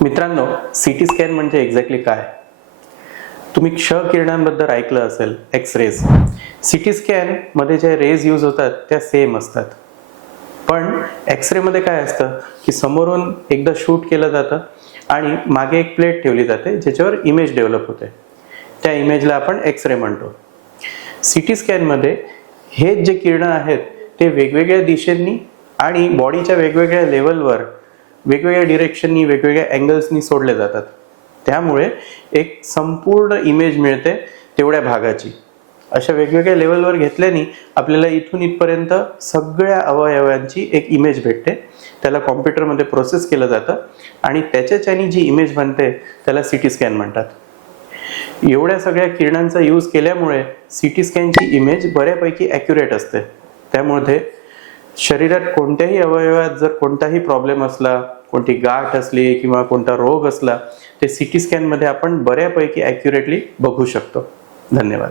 मित्रांनो, CT scan म्हणजे exactly काय? तुम्ही क्ष किरणांबद्दल ऐकलं असेल, एक्स-रेज. सीटी स्कॅन मध्ये जे रेज यूज होतात त्या सेम असतात. पण एक्स-रे मध्ये काय असतं की समोरून एकदा शूट केलं जातं आणि मागे एक प्लेट ठेवली जाते ज्याच्यावर इमेज डेव्हलप होते. त्या इमेजला आपण एक्स-रे म्हणतो. सीटी स्कॅन मध्ये हे जे किरणं आहेत ते वेगवेगळ्या दिशेंनी आणि बॉडीच्या वेगवेगळ्या लेवलवर वेगवेगळ्या डिरेक्शननी वेगवेगळ्या अँगल्सनी सोडले जातात. त्यामुळे एक संपूर्ण इमेज मिळते तेवढ्या भागाची. अशा वेगवेगळ्या लेवलवर घेतल्याने आपल्याला इथून इथपर्यंत सगळ्या अवयवांची एक इमेज भेटते. त्याला कॉम्प्युटरमध्ये प्रोसेस केलं जातं आणि त्याच्याच्यानी जी इमेज बनते त्याला सीटी स्कॅन म्हणतात. एवढ्या सगळ्या किरणांचा यूज केल्यामुळे सीटी स्कॅनची इमेज बऱ्यापैकी ॲक्युरेट असते. त्यामुळे शरीरात कोणत्याही अवयवात जर कोणताही प्रॉब्लेम असला, कोणती गाठ असली किंवा कोणता रोग असला, ते सीटी स्कॅनमध्ये आपण बऱ्यापैकी ॲक्युरेटली बघू शकतो. धन्यवाद.